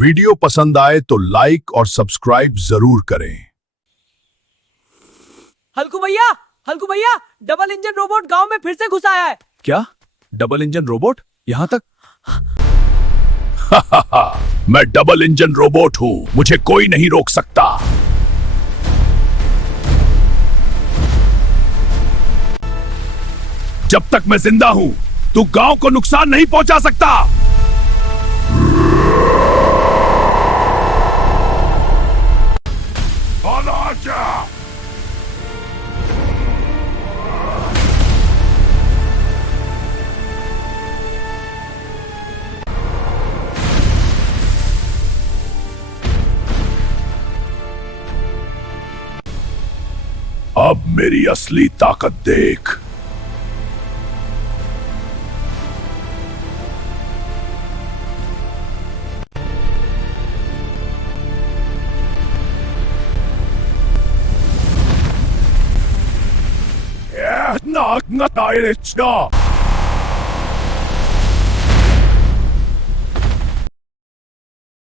Video पसंद आए तो लाइक और सब्सक्राइब जरूर करें। हल्कू भैया, डबल इंजन रोबोट गांव में फिर से घुस आया है। क्या? डबल इंजन रोबोट यहां तक? मैं डबल इंजन रोबोट हूं, मुझे कोई नहीं रोक सकता। जब तक मैं जिंदा हूं, तू गांव को नुकसान नहीं पहुंचा सकता। अब मेरी असली ताकत देख।